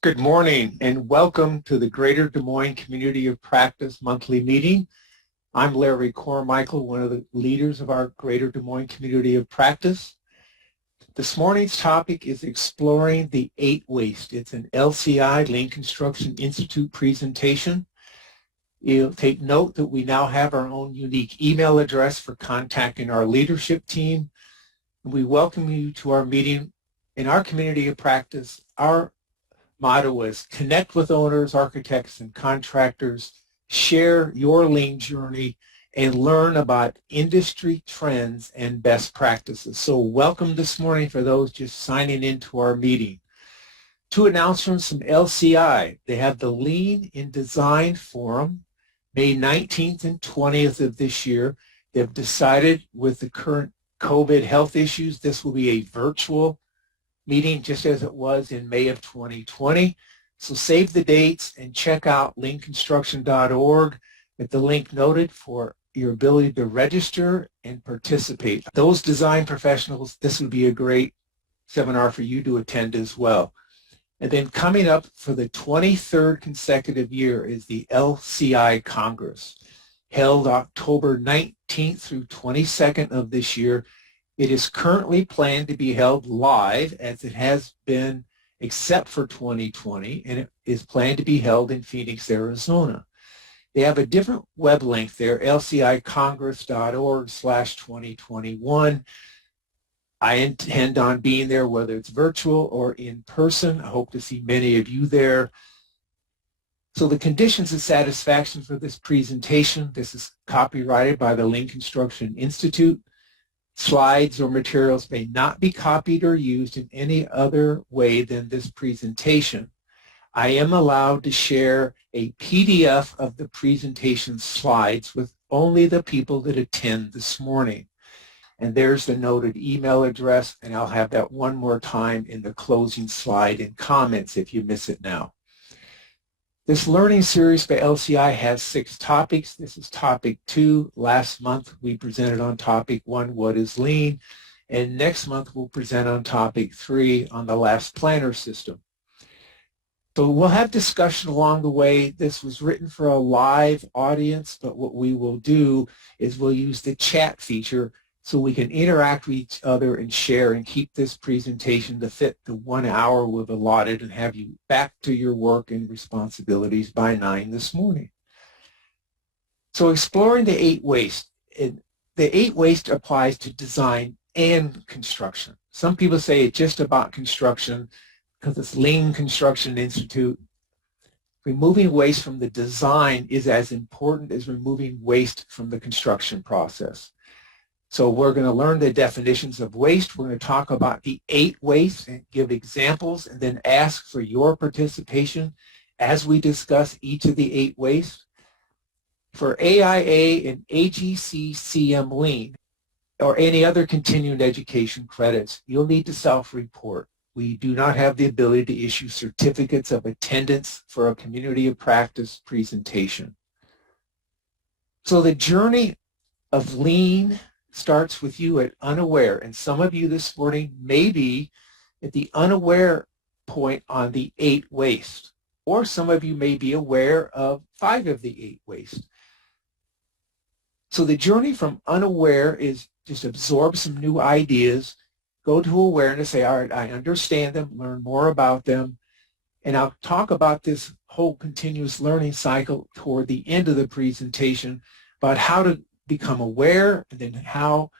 Good morning and welcome to the Greater Des Moines Community of Practice monthly meeting. I'm Larry Cormichael, one of the leaders of our Greater Des Moines Community of Practice. This morning's topic is exploring the 8 waste. It's an LCI, Lean Construction Institute presentation. You'll take note that we now have our own unique email address for contacting our leadership team. We welcome you to our meeting. In our community of practice, our motto is connect with owners, architects, and contractors, share your lean journey, and learn about industry trends and best practices. So welcome this morning for those just signing into our meeting. 2 announcements from LCI. They have the Lean in Design Forum, May 19th and 20th of this year. They've decided with the current COVID health issues, this will be a virtual meeting just as it was in May of 2020. So save the dates and check out leanconstruction.org at the link noted for your ability to register and participate. Those design professionals, this would be a great seminar for you to attend as well. And then coming up for the 23rd consecutive year is the LCI Congress, held October 19th through 22nd of this year. It is currently planned to be held live, as it has been except for 2020, and it is planned to be held in Phoenix, Arizona. They have a different web link there, lcicongress.org/2021. I intend on being there, whether it's virtual or in person. I hope to see many of you there. So the conditions of satisfaction for this presentation, this is copyrighted by the Lean Construction Institute. Slides or materials may not be copied or used in any other way than this presentation. I am allowed to share a PDF of the presentation slides with only the people that attend this morning. And there's the noted email address, and I'll have that one more time in the closing slide and comments if you miss it now. This learning series by LCI has 6 topics. This is topic 2. Last month we presented on topic 1, what is lean? And next month we'll present on topic 3 on the last planner system. So we'll have discussion along the way. This was written for a live audience, but what we will do is we'll use the chat feature so we can interact with each other and share and keep this presentation to fit the 1 hour we've allotted and have you back to your work and responsibilities by 9 this morning. So exploring the 8 waste. The 8 waste applies to design and construction. Some people say it's just about construction because it's Lean Construction Institute. Removing waste from the design is as important as removing waste from the construction process. So we're going to learn the definitions of waste. We're going to talk about the 8 wastes and give examples and then ask for your participation as we discuss each of the 8 wastes. For AIA and AGC CM Lean or any other continuing education credits, you'll need to self-report. We do not have the ability to issue certificates of attendance for a community of practice presentation. So the journey of lean starts with you at unaware, and some of you this morning may be at the unaware point on the 8 waste, or some of you may be aware of 5 of the 8 waste. So the journey from unaware is just absorb some new ideas, go to awareness, say, all right, I understand them, learn more about them, and I'll talk about this whole continuous learning cycle toward the end of the presentation about how to become aware, and then how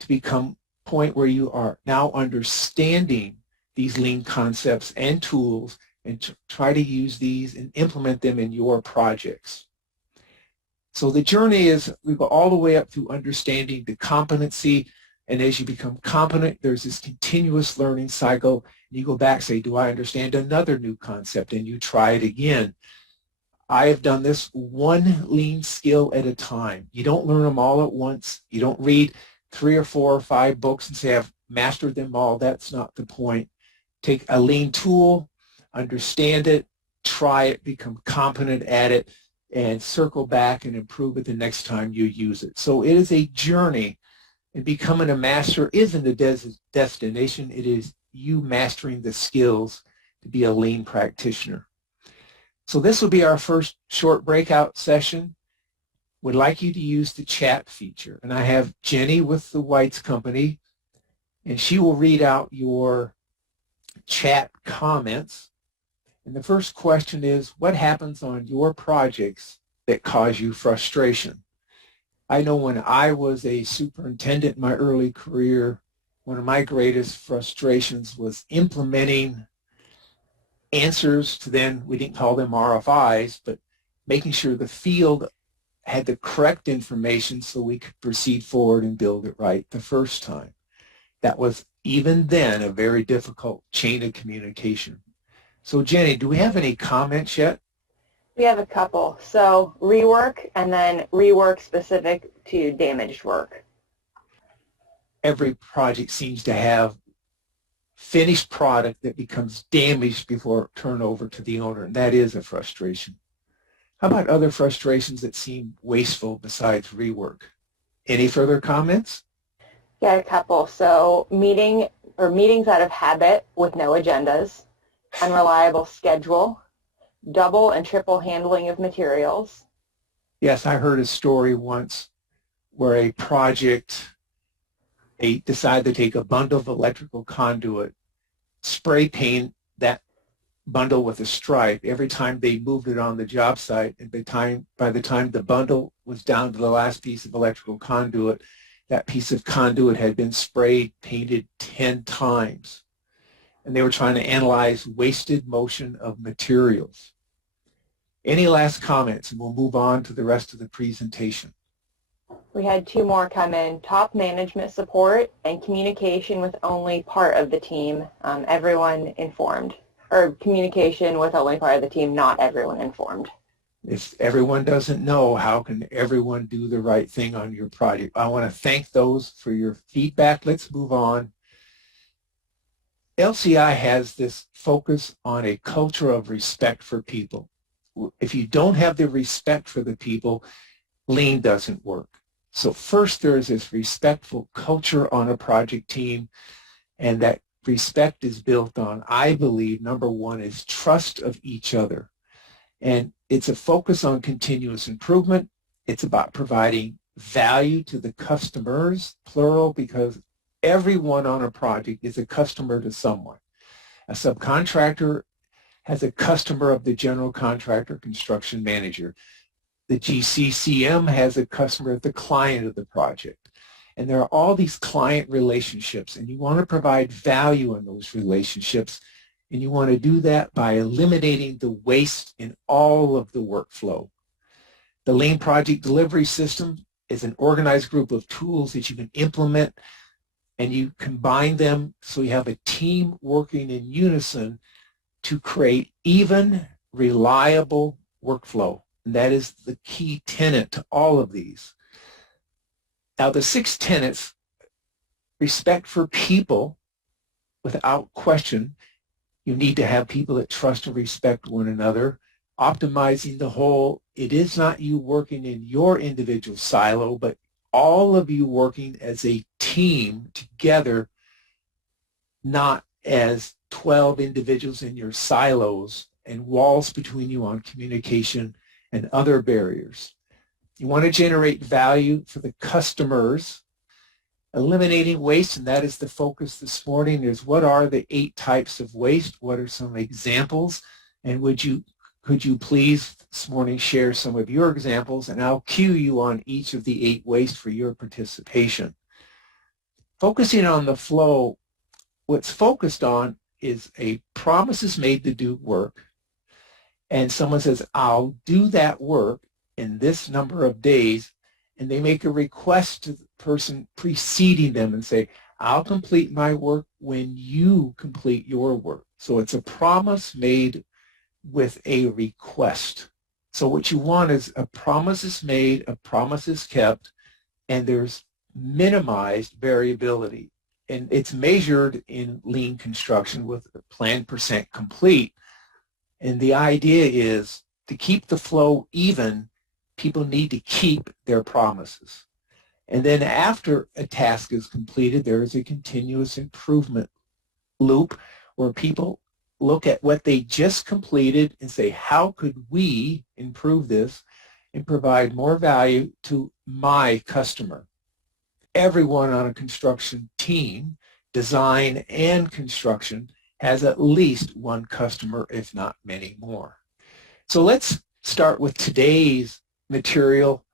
to become point where you are now understanding these lean concepts and tools and try to use these and implement them in your projects. So the journey is, we go all the way up through understanding the competency, and as you become competent, there's this continuous learning cycle, and you go back, say, do I understand another new concept? And you try it again. I have done this one lean skill at a time. You don't learn them all at once. You don't read 3 or 4 or 5 books and say, I've mastered them all. That's not the point. Take a lean tool, understand it, try it, become competent at it, and circle back and improve it the next time you use it. So it is a journey, and becoming a master isn't a destination. It is you mastering the skills to be a lean practitioner. So this will be our first short breakout session. Would like you to use the chat feature. And I have Jenny with the Whites Company, and she will read out your chat comments. And the first question is, what happens on your projects that cause you frustration? I know when I was a superintendent in my early career, one of my greatest frustrations was implementing answers to then, we didn't call them RFIs, but making sure the field had the correct information so we could proceed forward and build it right the first time. That was, even then, a very difficult chain of communication. So Jenny, do we have any comments yet? We have a couple. So rework, and then rework specific to damaged work. Every project seems to have finished product that becomes damaged before turnover to the owner, and that is a frustration. How about other frustrations that seem wasteful besides rework? Any further comments? Yeah, a couple. So meetings out of habit with no agendas, unreliable schedule, double and triple handling of materials. Yes, I heard a story once where a project, they decided to take a bundle of electrical conduit, spray paint that bundle with a stripe every time they moved it on the job site, and by the time the bundle was down to the last piece of electrical conduit, that piece of conduit had been sprayed, painted 10 times. And they were trying to analyze wasted motion of materials. Any last comments? And we'll move on to the rest of the presentation. We had two more come in: top management support and communication with only part of the team, everyone informed. Or communication with only part of the team, not everyone informed. If everyone doesn't know, how can everyone do the right thing on your project? I want to thank those for your feedback. Let's move on. LCI has this focus on a culture of respect for people. If you don't have the respect for the people, lean doesn't work. So first, there is this respectful culture on a project team, and that respect is built on, I believe, number one is trust of each other. And it's a focus on continuous improvement. It's about providing value to the customers, plural, because everyone on a project is a customer to someone. A subcontractor has a customer of the general contractor, construction manager. The GCCM has a customer of the client of the project. And there are all these client relationships, and you want to provide value in those relationships, and you want to do that by eliminating the waste in all of the workflow. The Lean Project Delivery System is an organized group of tools that you can implement, and you combine them so you have a team working in unison to create even, reliable workflow. And that is the key tenet to all of these. Now, the 6 tenets: respect for people, without question. You need to have people that trust and respect one another. Optimizing the whole, it is not you working in your individual silo, but all of you working as a team together, not as 12 individuals in your silos and walls between you on communication and other barriers. You want to generate value for the customers, eliminating waste, and that is the focus this morning, is what are the 8 types of waste? What are some examples? And could you please this morning share some of your examples, and I'll cue you on each of the 8 waste for your participation. Focusing on the flow, what's focused on is a promise is made to do work, and someone says, I'll do that work in this number of days, and they make a request to the person preceding them and say, I'll complete my work when you complete your work. So it's a promise made with a request. So what you want is a promise is made, a promise is kept, and there's minimized variability. And it's measured in lean construction with a plan % complete. And the idea is to keep the flow even, people need to keep their promises. And then after a task is completed, there is a continuous improvement loop where people look at what they just completed and say, how could we improve this and provide more value to my customer? Everyone on a construction team, design and construction, has at least one customer, if not many more. So let's start with today's material.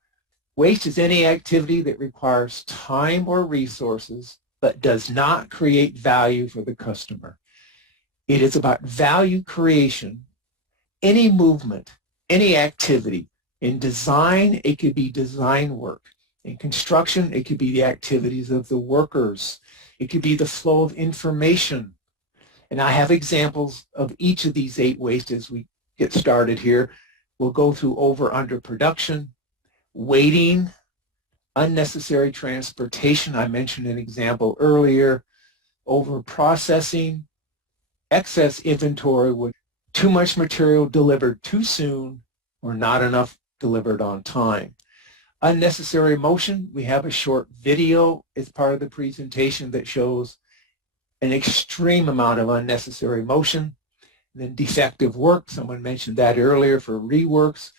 Waste is any activity that requires time or resources but does not create value for the customer. It is about value creation. Any movement, any activity. In design, it could be design work. In construction, it could be the activities of the workers. It could be the flow of information. And I have examples of each of these 8 wastes as we get started here. We'll go through over/under production, waiting, unnecessary transportation. I mentioned an example earlier. Over processing, excess inventory with too much material delivered too soon or not enough delivered on time. Unnecessary motion, we have a short video as part of the presentation that shows an extreme amount of unnecessary motion. And then defective work, someone mentioned that earlier for reworks.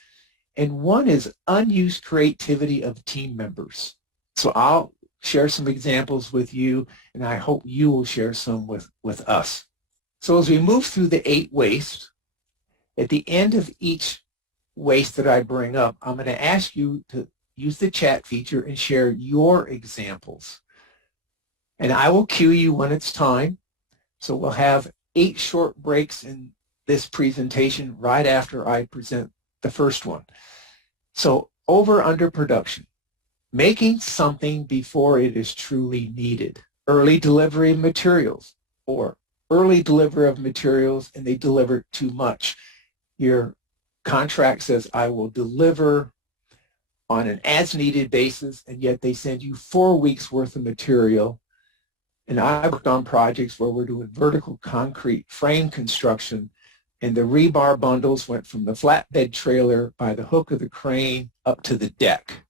And one is unused creativity of team members. So I'll share some examples with you, and I hope you will share some with us. So as we move through the 8 wastes, at the end of each waste that I bring up, I'm going to ask you to use the chat feature and share your examples. And I will cue you when it's time. So we'll have 8 short breaks in this presentation right after I present the first one. So over/under production, making something before it is truly needed. Early delivery of materials, or early delivery of materials and they deliver too much. Your contract says I will deliver on an as-needed basis, and yet they send you 4 weeks worth of material. And I've worked on projects where we're doing vertical concrete frame construction, and the rebar bundles went from the flatbed trailer by the hook of the crane up to the deck.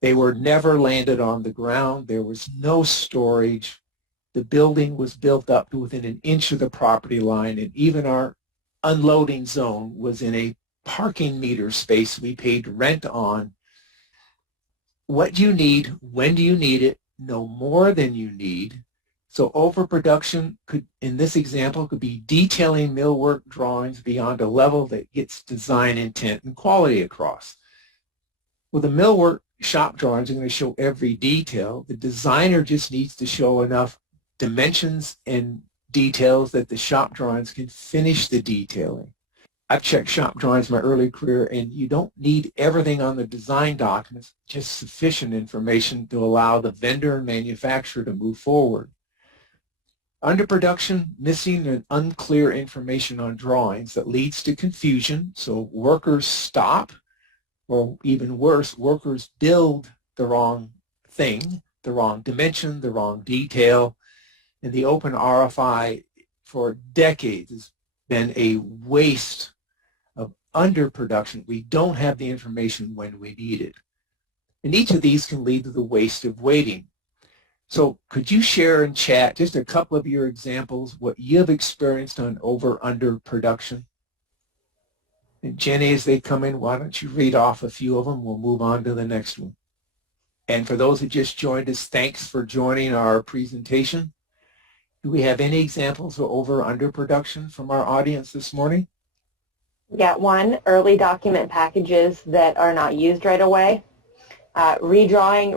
They were never landed on the ground. There was no storage. The building was built up to within an inch of the property line, and even our unloading zone was in a parking meter space we paid rent on. What do you need? When do you need it? No more than you need. So overproduction could, in this example, could be detailing millwork drawings beyond a level that gets design intent and quality across. Well, the millwork shop drawings are going to show every detail. The designer just needs to show enough dimensions and details that the shop drawings can finish the detailing. I've checked shop drawings in my early career, and you don't need everything on the design documents, just sufficient information to allow the vendor and manufacturer to move forward. Underproduction, missing and unclear information on drawings that leads to confusion, so workers stop, or even worse, workers build the wrong thing, the wrong dimension, the wrong detail. And the open RFI for decades has been a waste of underproduction. We don't have the information when we need it. And each of these can lead to the waste of waiting. So could you share in chat just a couple of your examples, what you've experienced on over/under production? And Jenny, as they come in, why don't you read off a few of them? We'll move on to the next one. And for those who just joined us, thanks for joining our presentation. Do we have any examples of over/under production from our audience this morning? Yeah, one, early document packages that are not used right away. Redrawing.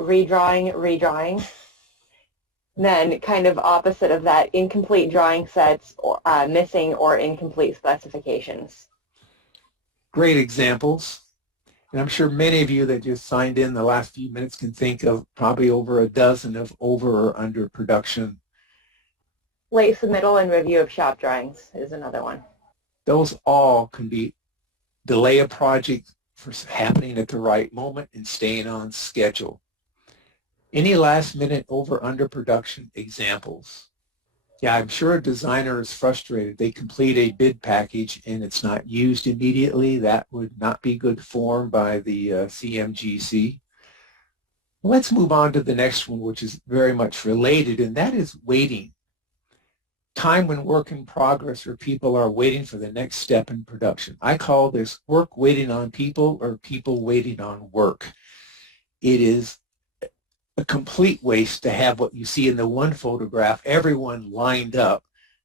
Then kind of opposite of that, incomplete drawing sets, or, missing or incomplete specifications. Great examples. And I'm sure many of you that just signed in the last few minutes can think of probably over a dozen of over or under production. Late submittal and review of shop drawings is another one. Those all can be delay a project for happening at the right moment and staying on schedule. Any last minute over/under production examples? Yeah, I'm sure a designer is frustrated. They complete a bid package and it's not used immediately. That would not be good form by the CMGC. Let's move on to the next one, which is very much related, and that is waiting. time when work in progress or people are waiting for the next step in production. I call this work waiting on people or people waiting on work. It is a complete waste to have what you see in the one photograph, everyone lined up.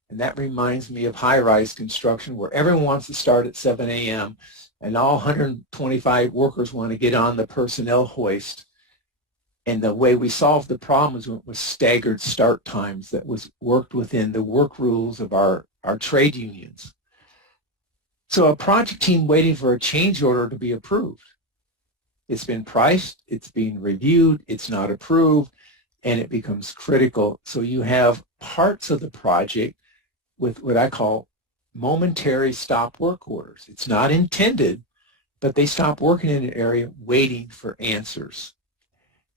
And that reminds me of high-rise construction where everyone wants to start at 7 a.m. and all 125 workers want to get on the personnel hoist. And the way we solved the problem was staggered start times that was worked within the work rules of our trade unions. So a project team waiting for a change order to be approved. It's been priced, it's being reviewed, it's not approved, and it becomes critical. So you have parts of the project with what I call momentary stop work orders. It's not intended, but they stop working in an area waiting for answers.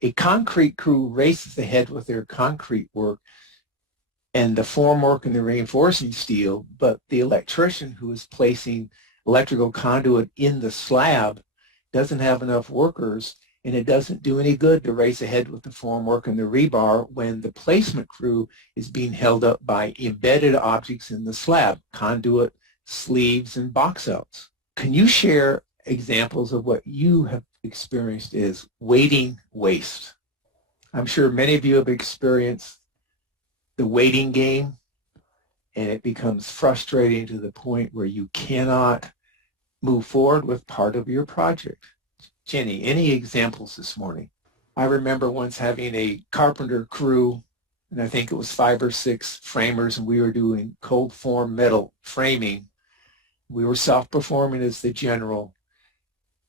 A concrete crew races ahead with their concrete work and the formwork and the reinforcing steel, but the electrician who is placing electrical conduit in the slab doesn't have enough workers, and it doesn't do any good to race ahead with the formwork and the rebar when the placement crew is being held up by embedded objects in the slab, conduit, sleeves, and box outs. Can you share examples of what you have experienced is waiting waste? I'm sure many of you have experienced the waiting game, and it becomes frustrating to the point where you cannot move forward with part of your project. Jenny, any examples this morning? I remember once having a carpenter crew, and I think it was 5 or 6 framers, and we were doing cold form metal framing. We were self-performing as the general,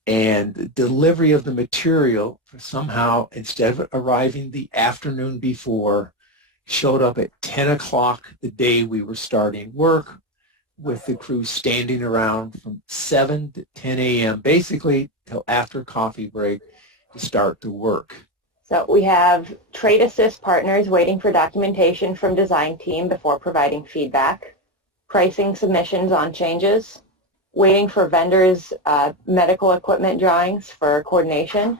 and the delivery of the material somehow, instead of arriving the afternoon before, showed up at 10 o'clock the day we were starting work, with the crew standing around from 7 to 10 a.m., basically till after coffee break to start the work. So we have trade assist partners waiting for documentation from design team before providing feedback, pricing submissions on changes, waiting for vendors' medical equipment drawings for coordination,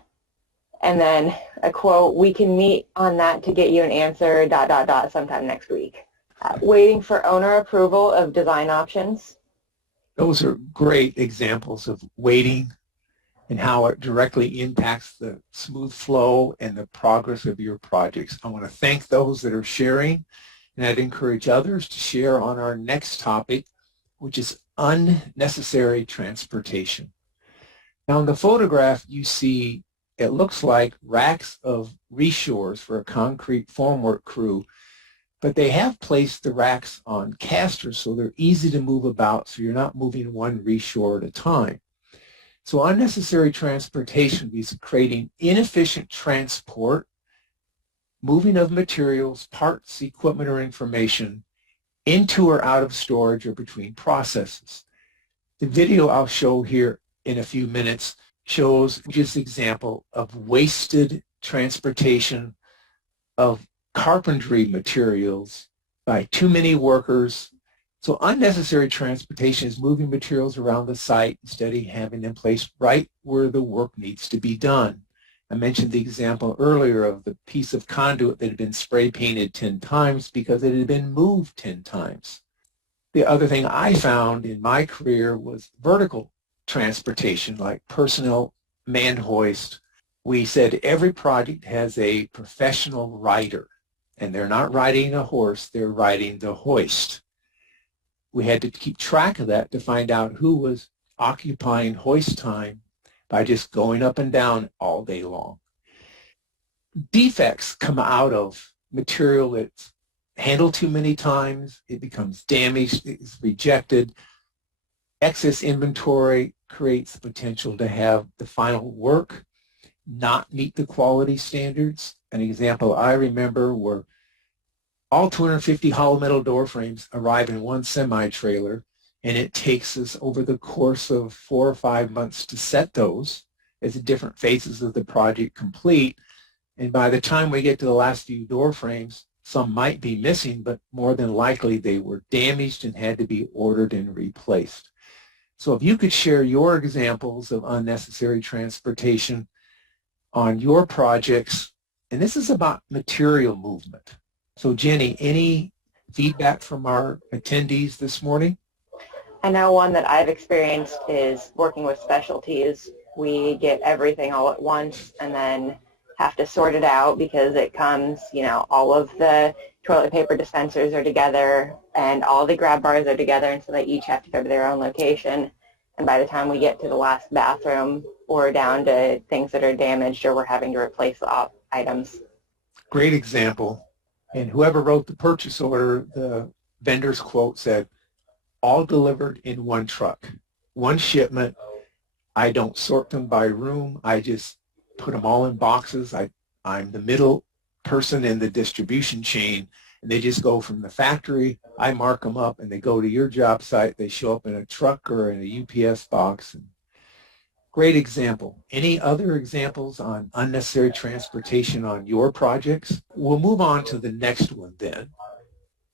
and then a quote, "We can meet on that to get you an answer, ... sometime next week." Waiting for owner approval of design options. Those are great examples of waiting and how it directly impacts the smooth flow and the progress of your projects. I want to thank those that are sharing, and I'd encourage others to share on our next topic, which is unnecessary transportation. Now in the photograph you see it looks like racks of reshores for a concrete formwork crew, but they have placed the racks on casters so they're easy to move about, so you're not moving one reshore at a time. So unnecessary transportation means creating inefficient transport, moving of materials, parts, equipment, or information into or out of storage or between processes. The video I'll show here in a few minutes shows just an example of wasted transportation of carpentry materials by too many workers. So unnecessary transportation is moving materials around the site instead of having them placed right where the work needs to be done. I mentioned the example earlier of the piece of conduit that had been spray painted 10 times because it had been moved 10 times. The other thing I found in my career was vertical transportation, like personnel man hoist. We said every project has a professional rider, and they're not riding a horse, they're riding the hoist. We had to keep track of that to find out who was occupying hoist time by just going up and down all day long. Defects come out of material that's handled too many times, it becomes damaged, it's rejected. Excess inventory creates the potential to have the final work not meet the quality standards. An example I remember were all 250 hollow metal door frames arrive in one semi-trailer, and it takes us over the course of 4 or 5 months to set those as the different phases of the project complete. And by the time we get to the last few door frames, some might be missing, but more than likely they were damaged and had to be ordered and replaced. So if you could share your examples of unnecessary transportation on your projects, and this is about material movement. So Jenny, any feedback from our attendees this morning? I know one that I've experienced is working with specialties. We get everything all at once and then have to sort it out because it comes, all of the toilet paper dispensers are together and all the grab bars are together, and so they each have to go to their own location. And by the time we get to the last bathroom, we're down to things that are damaged or we're having to replace the items. Great example. And whoever wrote the purchase order, the vendor's quote said, all delivered in one truck, one shipment. I don't sort them by room. I just put them all in boxes. I'm the middle person in the distribution chain, and they just go from the factory. I mark them up, and they go to your job site. They show up in a truck or in a UPS box. Great example. Any other examples on unnecessary transportation on your projects? We'll move on to the next one then,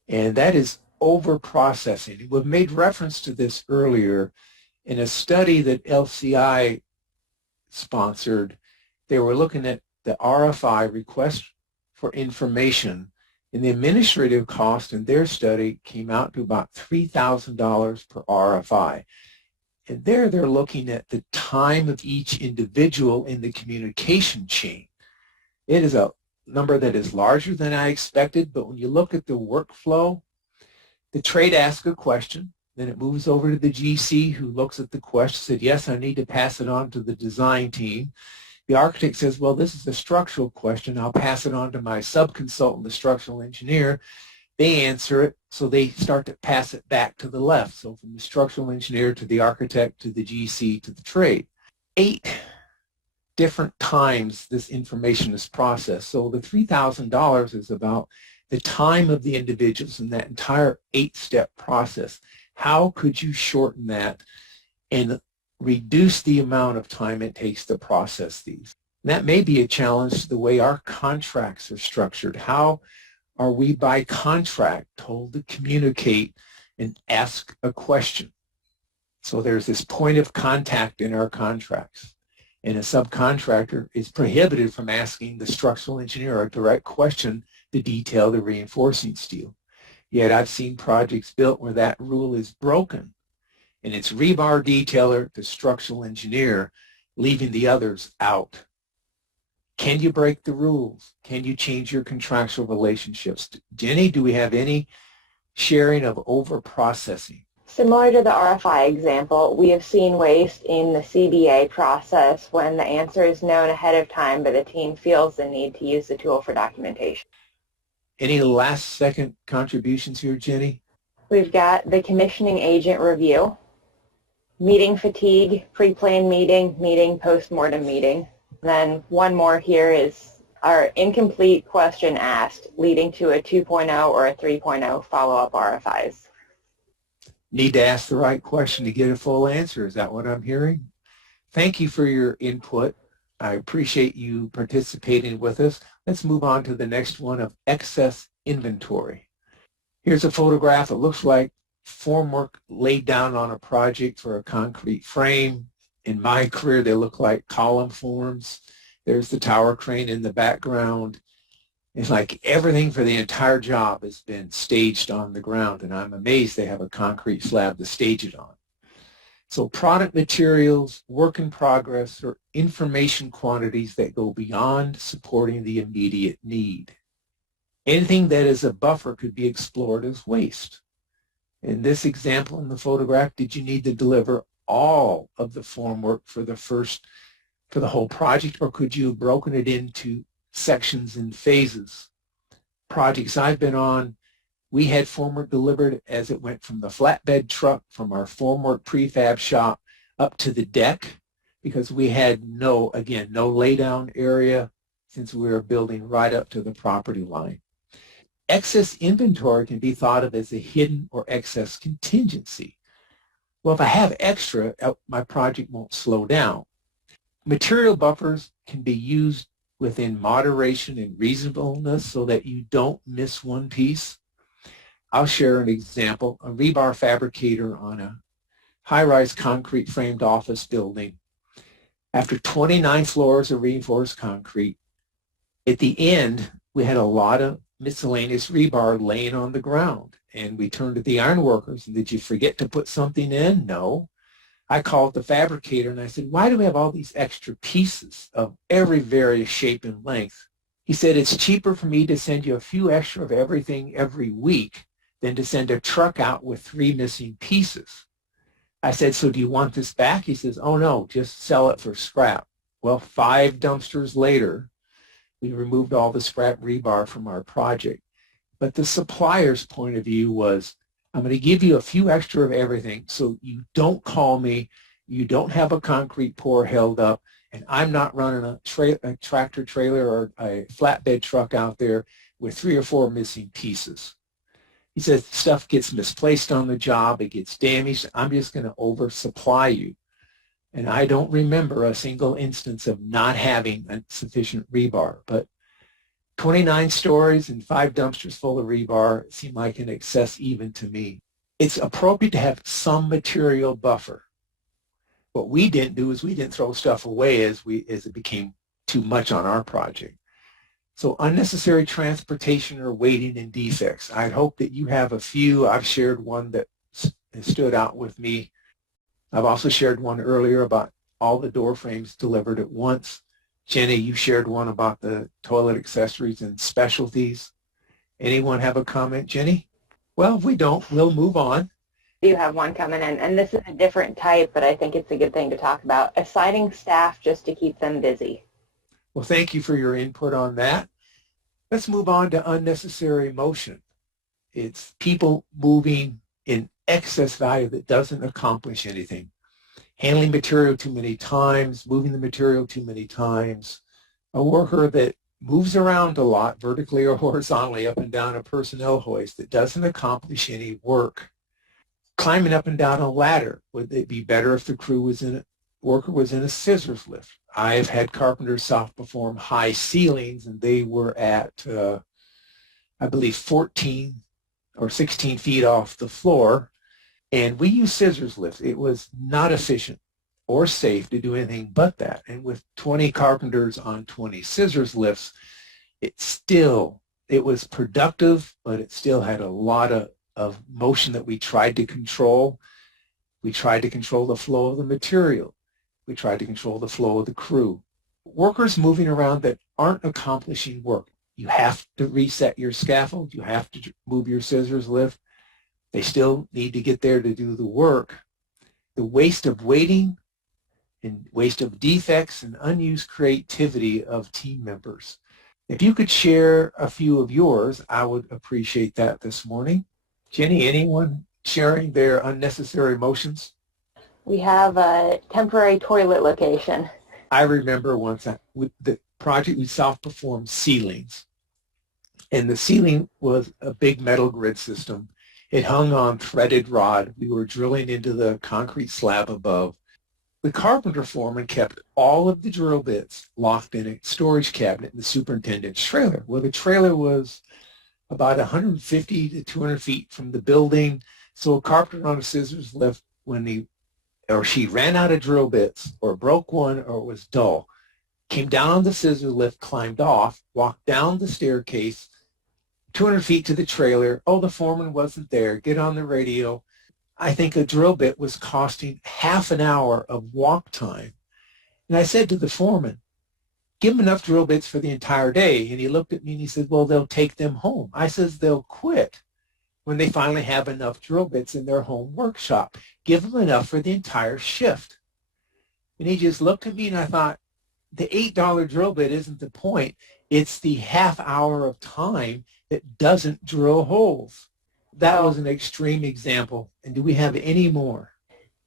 and that is over-processing. We've made reference to this earlier in a study that LCI sponsored. They were looking at the RFI, request for information, and the administrative cost in their study came out to about $3,000 per RFI. And there they're looking at the time of each individual in the communication chain. It is a number that is larger than I expected, but when you look at the workflow, the trade asks a question, then it moves over to the GC who looks at the question, said, yes, I need to pass it on to the design team. The architect says, well, this is a structural question. I'll pass it on to my subconsultant, the structural engineer. They answer it, so they start to pass it back to the left. So from the structural engineer to the architect to the GC to the trade. 8 different times this information is processed. So the $3,000 is about the time of the individuals in that entire 8-step process. How could you shorten that and reduce the amount of time it takes to process these? And that may be a challenge to the way our contracts are structured. How are we by contract told to communicate and ask a question? So there's this point of contact in our contracts. And a subcontractor is prohibited from asking the structural engineer a direct question to detail the reinforcing steel. Yet I've seen projects built where that rule is broken, and it's rebar detailer to structural engineer, leaving the others out. Can you break the rules? Can you change your contractual relationships? Jenny, do we have any sharing of over-processing? Similar to the RFI example, we have seen waste in the CBA process when the answer is known ahead of time, but the team feels the need to use the tool for documentation. Any last-second contributions here, Jenny? We've got the commissioning agent review, meeting fatigue, pre-planned meeting, post-mortem meeting. Then one more here is our incomplete question asked, leading to a 2.0 or a 3.0 follow-up RFIs. Need to ask the right question to get a full answer. Is that what I'm hearing? Thank you for your input. I appreciate you participating with us. Let's move on to the next one of excess inventory. Here's a photograph. It looks like formwork laid down on a project for a concrete frame. In my career, they look like column forms. There's the tower crane in the background. It's like everything for the entire job has been staged on the ground, and I'm amazed they have a concrete slab to stage it on. So product materials, work in progress, or information quantities that go beyond supporting the immediate need. Anything that is a buffer could be explored as waste. In this example in the photograph, did you need to deliver all of the formwork for the whole project, or could you have broken it into sections and phases? Projects I've been on, we had formwork delivered as it went from the flatbed truck from our formwork prefab shop up to the deck, because we had no laydown area since we were building right up to the property line. Excess inventory can be thought of as a hidden or excess contingency. Well, if I have extra, my project won't slow down. Material buffers can be used within moderation and reasonableness so that you don't miss one piece. I'll share an example. A rebar fabricator on a high-rise concrete framed office building. After 29 floors of reinforced concrete, at the end, we had a lot of miscellaneous rebar laying on the ground. And we turned to the iron workers, and did you forget to put something in? No. I called the fabricator and I said, why do we have all these extra pieces of every various shape and length? He said, it's cheaper for me to send you a few extra of everything every week than to send a truck out with 3 missing pieces. I said, so do you want this back? He says, oh no, just sell it for scrap. Well, 5 dumpsters later, we removed all the scrap rebar from our project. But the supplier's point of view was, I'm going to give you a few extra of everything so you don't call me, you don't have a concrete pour held up, and I'm not running a tractor trailer or a flatbed truck out there with 3 or 4 missing pieces. He says stuff gets misplaced on the job, it gets damaged, I'm just going to oversupply you. And I don't remember a single instance of not having a sufficient rebar, but 29 stories and 5 dumpsters full of rebar seemed like an excess even to me. It's appropriate to have some material buffer. What we didn't do is we didn't throw stuff away as it became too much on our project. So unnecessary transportation or waiting in defects. I'd hope that you have a few. I've shared one that has stood out with me. I've also shared one earlier about all the door frames delivered at once. Jenny, you shared one about the toilet accessories and specialties. Anyone have a comment, Jenny? Well, if we don't, we'll move on. I do have one coming in, and this is a different type, but I think it's a good thing to talk about. Assigning staff just to keep them busy. Well, thank you for your input on that. Let's move on to unnecessary motion. It's people moving in excess value that doesn't accomplish anything. Handling material too many times, moving the material too many times, a worker that moves around a lot vertically or horizontally up and down a personnel hoist that doesn't accomplish any work. Climbing up and down a ladder, would it be better if the worker was in a scissors lift? I've had carpenters self-perform high ceilings and they were at, I believe, 14 or 16 feet off the floor. And we use scissors lifts. It was not efficient or safe to do anything but that. And with 20 carpenters on 20 scissors lifts, it was productive, but it still had a lot of motion that we tried to control. We tried to control the flow of the material. We tried to control the flow of the crew. Workers moving around that aren't accomplishing work. You have to reset your scaffold. You have to move your scissors lift. They still need to get there to do the work. The waste of waiting and waste of defects and unused creativity of team members. If you could share a few of yours, I would appreciate that this morning. Jenny, anyone sharing their unnecessary motions? We have a temporary toilet location. I remember once with the project we self-performed ceilings, and the ceiling was a big metal grid system. It hung on threaded rod. We were drilling into the concrete slab above. The carpenter foreman kept all of the drill bits locked in a storage cabinet in the superintendent's trailer. Well, the trailer was about 150 to 200 feet from the building. So a carpenter on a scissors lift, when he or she ran out of drill bits or broke one or was dull, came down on the scissors lift, climbed off, walked down the staircase, 200 feet to the trailer. Oh, the foreman wasn't there. Get on the radio. I think a drill bit was costing half an hour of walk time. And I said to the foreman, give them enough drill bits for the entire day. And he looked at me and he said, well, they'll take them home. I says, they'll quit when they finally have enough drill bits in their home workshop. Give them enough for the entire shift. And he just looked at me and I thought, the $8 drill bit isn't the point. It's the half hour of time that doesn't drill holes. That was an extreme example. And do we have any more?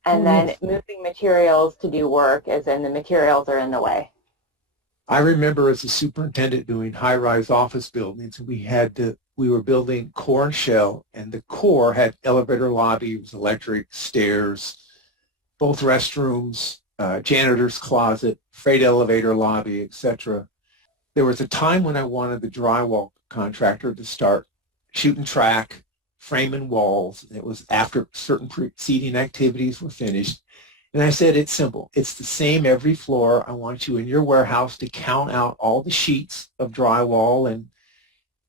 And then moving materials to do work, as in the materials are in the way. I remember as a superintendent doing high-rise office buildings, we were building core and shell, and the core had elevator lobbies, electric, stairs, both restrooms, janitor's closet, freight elevator lobby, etc. There was a time when I wanted the drywall contractor to start shooting track, framing walls. It was after certain preceding activities were finished. And I said, it's simple. It's the same every floor. I want you in your warehouse to count out all the sheets of drywall and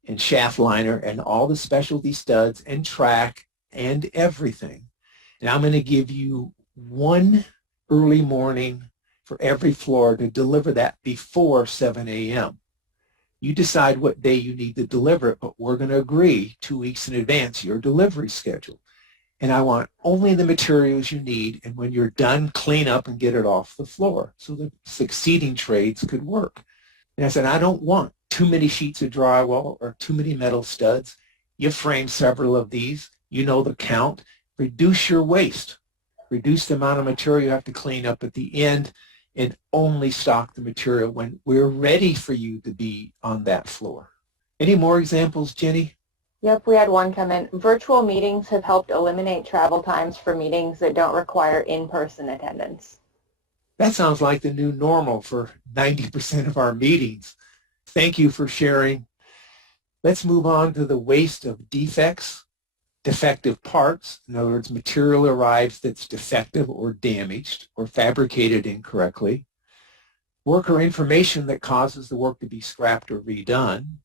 and shaft liner and all the specialty studs and track and everything. And I'm going to give you one early morning for every floor to deliver that before 7 a.m. You decide what day you need to deliver it, but we're going to agree 2 weeks in advance your delivery schedule. And I want only the materials you need, and when you're done, clean up and get it off the floor so the succeeding trades could work. And I said, I don't want too many sheets of drywall or too many metal studs. You frame several of these. You know the count. Reduce your waste. Reduce the amount of material you have to clean up at the end, and only stock the material when we're ready for you to be on that floor. Any more examples, Jenny? Yep, we had one comment. Virtual meetings have helped eliminate travel times for meetings that don't require in-person attendance. That sounds like the new normal for 90% of our meetings. Thank you for sharing. Let's move on to the waste of defects, defective parts. In other words, material arrives that's defective or damaged or fabricated incorrectly. Worker information that causes the work to be scrapped or redone.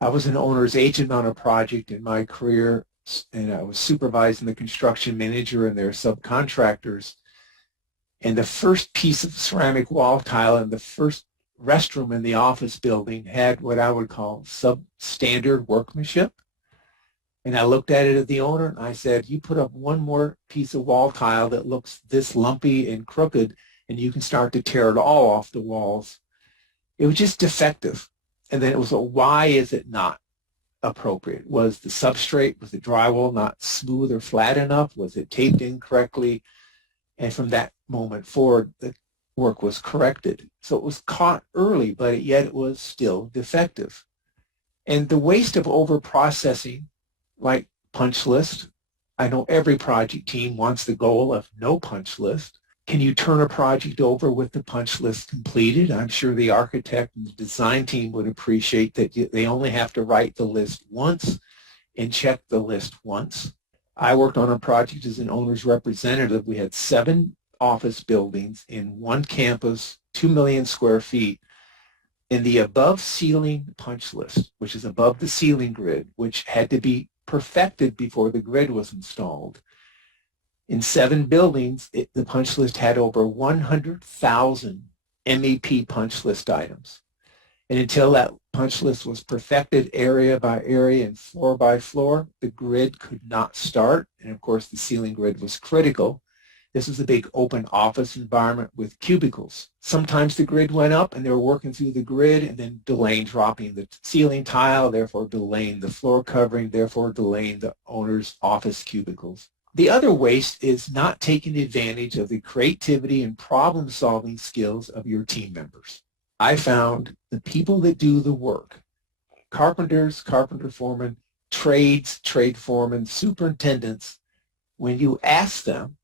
I was an owner's agent on a project in my career, and I was supervising the construction manager and their subcontractors. And the first piece of ceramic wall tile in the first restroom in the office building had what I would call substandard workmanship. And I looked at it at the owner and I said, you put up one more piece of wall tile that looks this lumpy and crooked, and you can start to tear it all off the walls. It was just defective. And then it was, why is it not appropriate? Was the substrate, was the drywall not smooth or flat enough? Was it taped incorrectly? And from that moment forward, the work was corrected. So it was caught early, but yet it was still defective. And the waste of over-processing, like punch list, I know every project team wants the goal of no punch list. Can you turn a project over with the punch list completed? I'm sure the architect and the design team would appreciate that they only have to write the list once and check the list once. I worked on a project as an owner's representative. We had 7 office buildings in one campus, 2 million square feet. In the above ceiling punch list, which is above the ceiling grid, which had to be perfected before the grid was installed, in 7 buildings, the punch list had over 100,000 MEP punch list items. And until that punch list was perfected area by area and floor by floor, the grid could not start. And of course, the ceiling grid was critical. This was a big open office environment with cubicles. Sometimes the grid went up and they were working through the grid and then delaying dropping the ceiling tile, therefore delaying the floor covering, therefore delaying the owner's office cubicles. The other waste is not taking advantage of the creativity and problem-solving skills of your team members. I found the people that do the work, carpenters, carpenter foremen, trades, trade foremen, superintendents, when you ask them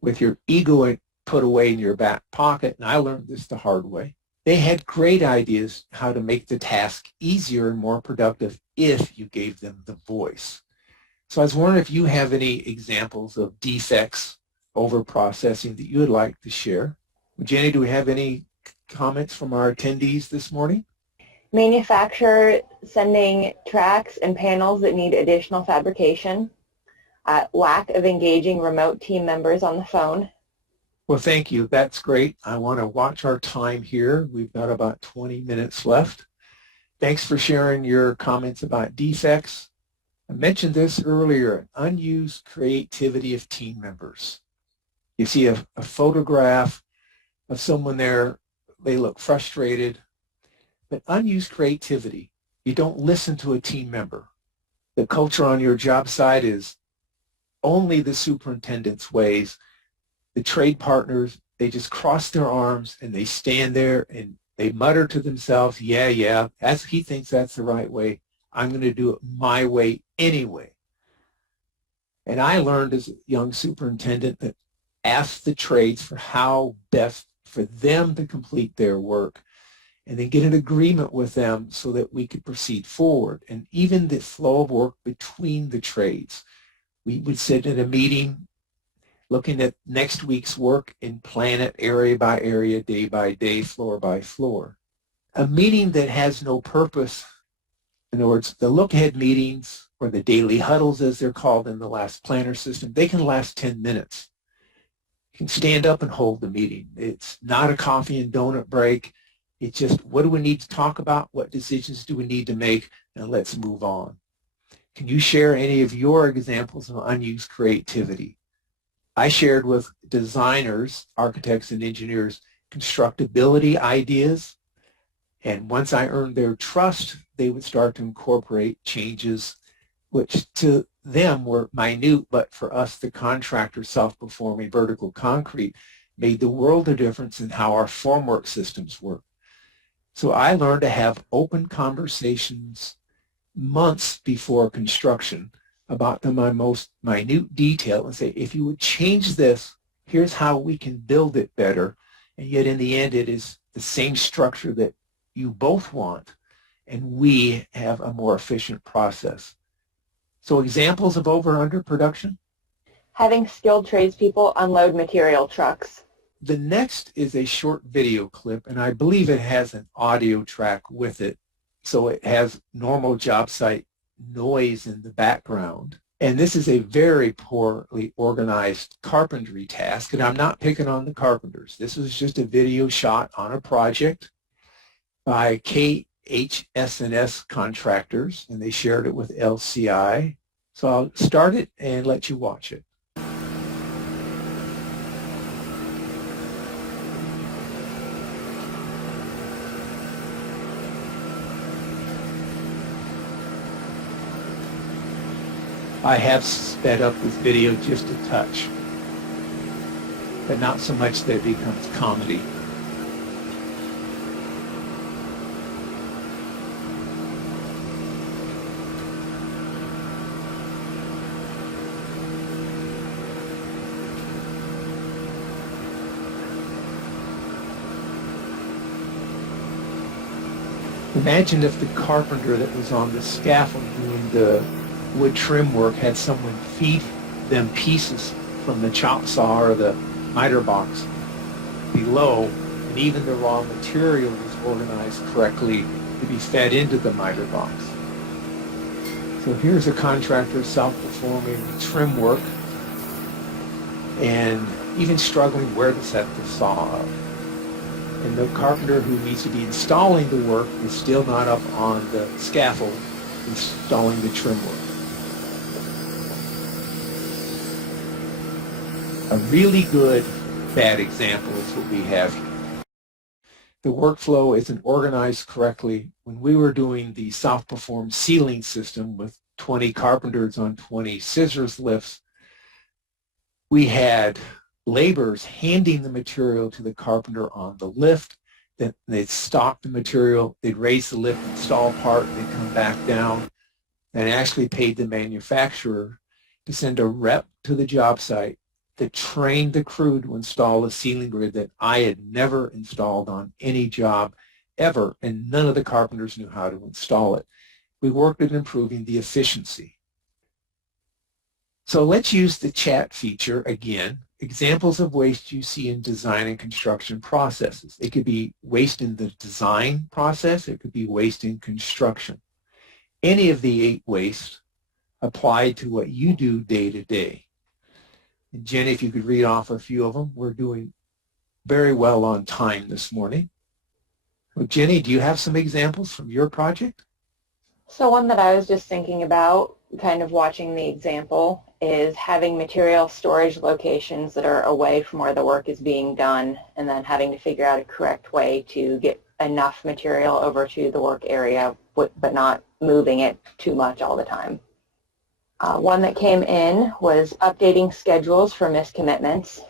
with your ego put away in your back pocket, and I learned this the hard way, they had great ideas how to make the task easier and more productive if you gave them the voice. So I was wondering if you have any examples of defects over processing that you would like to share. Jenny, do we have any comments from our attendees this morning? Manufacturer sending tracks and panels that need additional fabrication. Lack of engaging remote team members on the phone. Well, thank you. That's great. I want to watch our time here. We've got about 20 minutes left. Thanks for sharing your comments about defects. I mentioned this earlier, unused creativity of team members. You see a photograph of someone there, they look frustrated, but unused creativity, you don't listen to a team member. The culture on your job site is only the superintendent's ways. The trade partners, they just cross their arms and they stand there and they mutter to themselves, yeah, he thinks that's the right way. I'm going to do it my way anyway. And I learned as a young superintendent that ask the trades for how best for them to complete their work and then get an agreement with them so that we could proceed forward. And even the flow of work between the trades. We would sit in a meeting looking at next week's work and plan it area by area, day by day, floor by floor. A meeting that has no purpose In other words, the look-ahead meetings or the daily huddles, as they're called in the last planner system, they can last 10 minutes. You can stand up and hold the meeting. It's not a coffee and donut break. It's just, what do we need to talk about? What decisions do we need to make? And let's move on. Can you share any of your examples of unused creativity? I shared with designers, architects, and engineers constructability ideas. And once I earned their trust, they would start to incorporate changes which to them were minute, but for us, the contractors self-performing vertical concrete, made the world of difference in how our formwork systems work. So I learned to have open conversations months before construction about the most minute detail and say, if you would change this, here's how we can build it better. And yet in the end, it is the same structure that you both want, and we have a more efficient process. So examples of over and under production? Having skilled tradespeople unload material trucks. The next is a short video clip, and I believe it has an audio track with it. So it has normal job site noise in the background. And this is a very poorly organized carpentry task, and I'm not picking on the carpenters. This was just a video shot on a project by KHS&S contractors, and they shared it with LCI. So I'll start it and let you watch it. I have sped up this video just a touch, but not so much that it becomes comedy. Imagine if the carpenter that was on the scaffold doing the wood trim work had someone feed them pieces from the chop saw or the miter box below, and even the raw material was organized correctly to be fed into the miter box. So here's a contractor self-performing trim work and even struggling where to set the saw up. And the carpenter who needs to be installing the work is still not up on the scaffold installing the trim work. A really good bad example is what we have here. The workflow isn't organized correctly. When we were doing the self-performed ceiling system with 20 carpenters on 20 scissors lifts, we had laborers handing the material to the carpenter on the lift. Then they'd stock the material, they'd raise the lift, install part, they'd come back down, and actually paid the manufacturer to send a rep to the job site that trained the crew to install a ceiling grid that I had never installed on any job ever, and none of the carpenters knew how to install it. We worked at improving the efficiency. So let's use the chat feature again. Examples of waste you see in design and construction processes. It could be waste in the design process. It could be waste in construction. Any of the 8 wastes applied to what you do day to day. And Jenny, if you could read off a few of them. We're doing very well on time this morning. Well, Jenny, do you have some examples from your project? So one that I was just thinking about, kind of watching the example, is having material storage locations that are away from where the work is being done, and then having to figure out a correct way to get enough material over to the work area, but not moving it too much all the time. One that came in was updating schedules for missed commitments.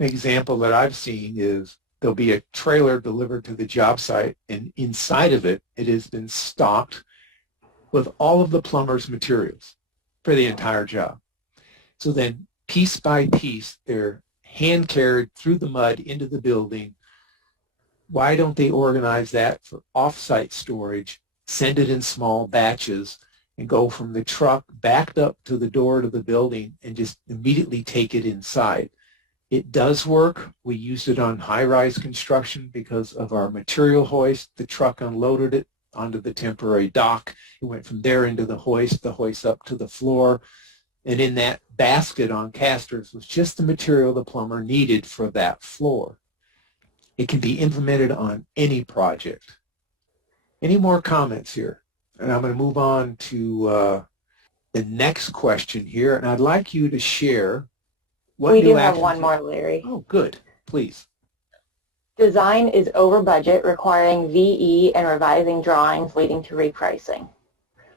An example that I've seen is there'll be a trailer delivered to the job site, and inside of it, it has been stocked with all of the plumber's materials for the entire job. So then piece by piece, they're hand carried through the mud into the building. Why don't they organize that for off-site storage, send it in small batches, and go from the truck backed up to the door to the building and just immediately take it inside? It does work. We used it on high-rise construction because of our material hoist. The truck unloaded it onto the temporary dock. It went from there into the hoist up to the floor. And in that basket on casters was just the material the plumber needed for that floor. It can be implemented on any project. Any more comments here? And I'm going to move on to the next question here. And I'd like you to share what We new do have actions one more, Larry. Oh, good. Please. Design is over budget, requiring VE and revising drawings, leading to repricing.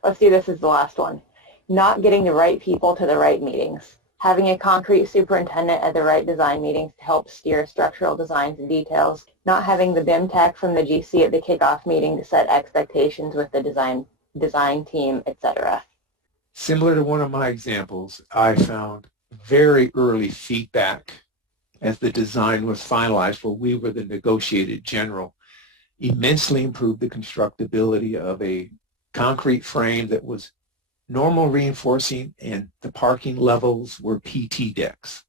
Let's do this as the last one. Not getting the right people to the right meetings. Having a concrete superintendent at the right design meetings to help steer structural designs and details. Not having the BIM tech from the GC at the kickoff meeting to set expectations with the design team, etc. Similar to one of my examples, I found very early feedback as the design was finalized, where we were the negotiated general, immensely improved the constructability of a concrete frame that was normal reinforcing, and the parking levels were PT decks.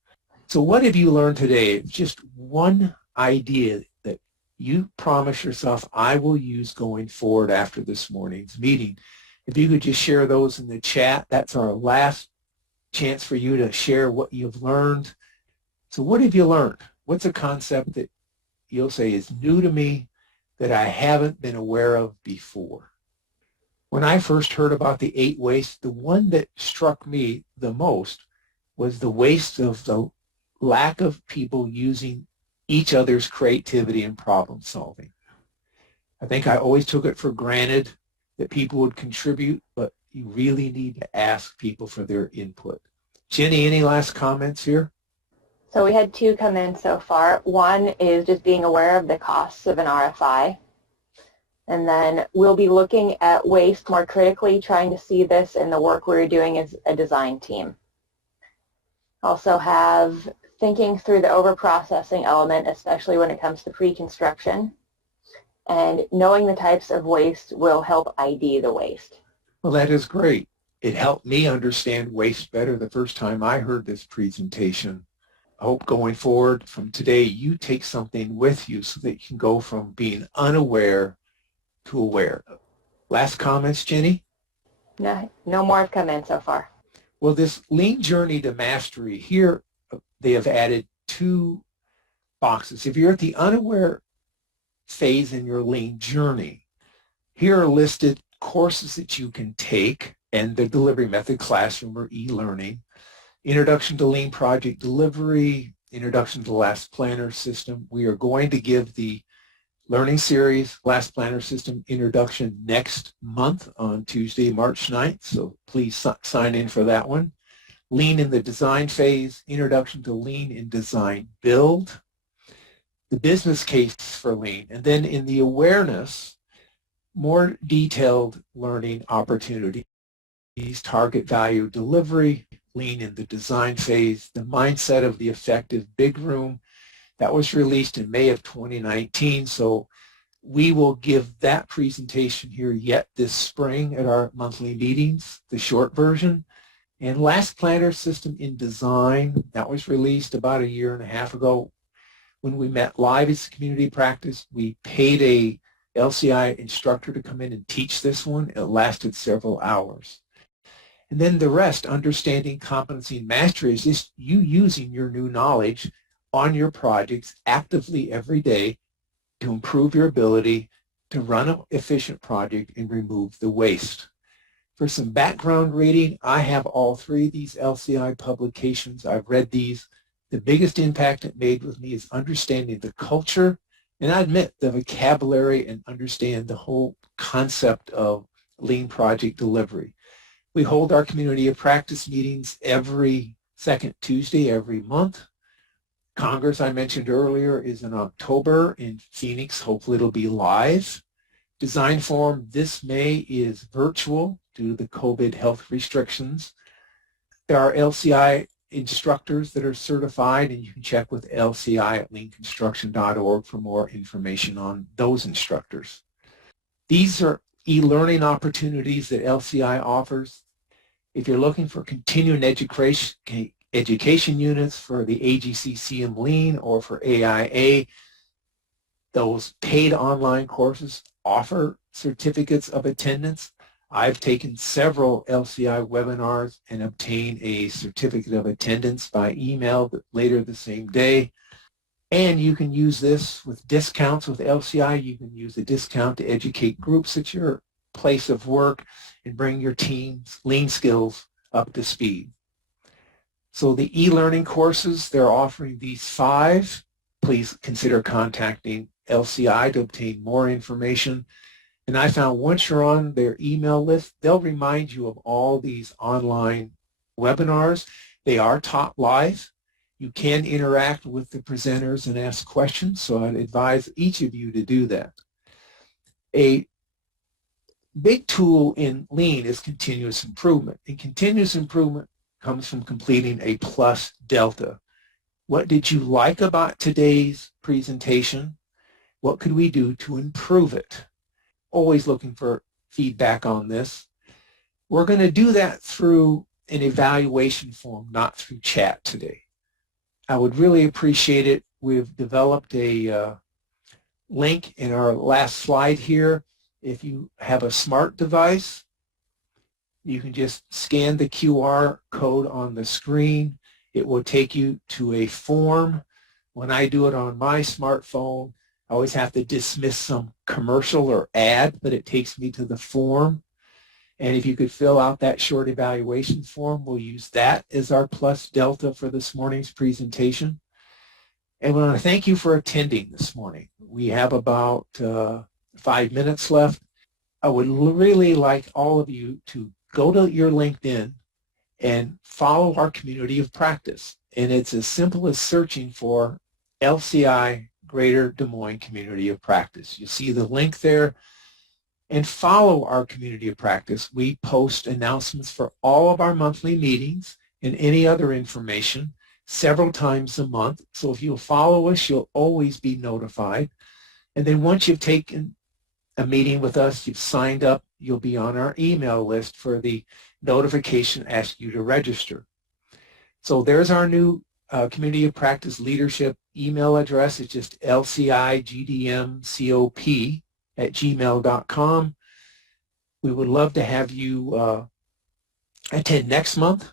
So what have you learned today? Just one idea that you promise yourself I will use going forward after this morning's meeting. If you could just share those in the chat, that's our last chance for you to share what you've learned. So what have you learned? What's a concept that you'll say is new to me that I haven't been aware of before? When I first heard about the 8 wastes, the one that struck me the most was the waste of the lack of people using each other's creativity and problem solving. I think I always took it for granted that people would contribute, but you really need to ask people for their input. Jenny, any last comments here? So we had 2 come in so far. One is just being aware of the costs of an RFI. And then we'll be looking at waste more critically, trying to see this in the work we're doing as a design team. Also have thinking through the overprocessing element, especially when it comes to pre-construction. And knowing the types of waste will help ID the waste. Well, that is great. It helped me understand waste better the first time I heard this presentation. I hope going forward from today you take something with you so that you can go from being unaware to aware. Last comments, Jenny? No more have come in so far. Well, this lean journey to mastery, here they have added 2 boxes. If you're at the unaware phase in your lean journey, here are listed courses that you can take and the delivery method, classroom or e-learning, introduction to lean project delivery, introduction to the last planner system. We are going to give the learning series, last planner system introduction next month on Tuesday, March 9th. So please sign in for that one. Lean in the design phase, introduction to lean in design build, the business case for lean, and then in the awareness, more detailed learning opportunities, target value delivery, lean in the design phase, the mindset of the effective big room. That was released in May of 2019, so we will give that presentation here yet this spring at our monthly meetings, the short version. And last planner system in design, that was released about 1.5 years ago. When we met live as a community practice, we paid a LCI instructor to come in and teach this one. It lasted several hours. And then the rest, understanding competency and mastery, is just you using your new knowledge on your projects actively every day to improve your ability to run an efficient project and remove the waste. For some background reading, I have all 3 of these LCI publications. I've read these. The biggest impact it made with me is understanding the culture, and I admit the vocabulary and understand the whole concept of lean project delivery. We hold our community of practice meetings every second Tuesday every month. Congress, I mentioned earlier, is in October in Phoenix. Hopefully it'll be live. Design Forum this May is virtual due to the COVID health restrictions. There are LCI instructors that are certified, and you can check with LCI at leanconstruction.org for more information on those instructors. These are e-learning opportunities that LCI offers. If you're looking for continuing education units for the AGC CM Lean or for AIA, those paid online courses offer certificates of attendance. I've taken several LCI webinars and obtained a certificate of attendance by email later the same day. And you can use this with discounts with LCI. You can use the discount to educate groups at your place of work and bring your team's lean skills up to speed. So the e-learning courses, they're offering these 5. Please consider contacting LCI to obtain more information. And I found once you're on their email list, they'll remind you of all these online webinars. They are taught live. You can interact with the presenters and ask questions, so I'd advise each of you to do that. A big tool in Lean is continuous improvement. And continuous improvement comes from completing a plus delta. What did you like about today's presentation? What could we do to improve it? Always looking for feedback on this. We're going to do that through an evaluation form, not through chat today. I would really appreciate it. We've developed a link in our last slide here. If you have a smart device, you can just scan the QR code on the screen. It will take you to a form. When I do it on my smartphone, I always have to dismiss some commercial or ad, but it takes me to the form. And if you could fill out that short evaluation form, we'll use that as our plus delta for this morning's presentation. And we want to thank you for attending this morning. We have about 5 minutes left. I would really like all of you to go to your LinkedIn and follow our community of practice. And it's as simple as searching for LCI Greater Des Moines Community of Practice. You see the link there. And follow our community of practice. We post announcements for all of our monthly meetings and any other information several times a month. So if you'll follow us, you'll always be notified. And then once you've taken a meeting with us, you've signed up, you'll be on our email list for the notification asking you to register. So there's our new community of practice leadership email address. It's just lcigdmcop@gmail.com. We would love to have you attend next month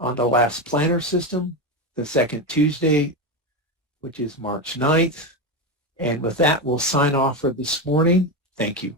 on the last planner system, the second Tuesday, which is March 9th. And with that, we'll sign off for this morning. Thank you.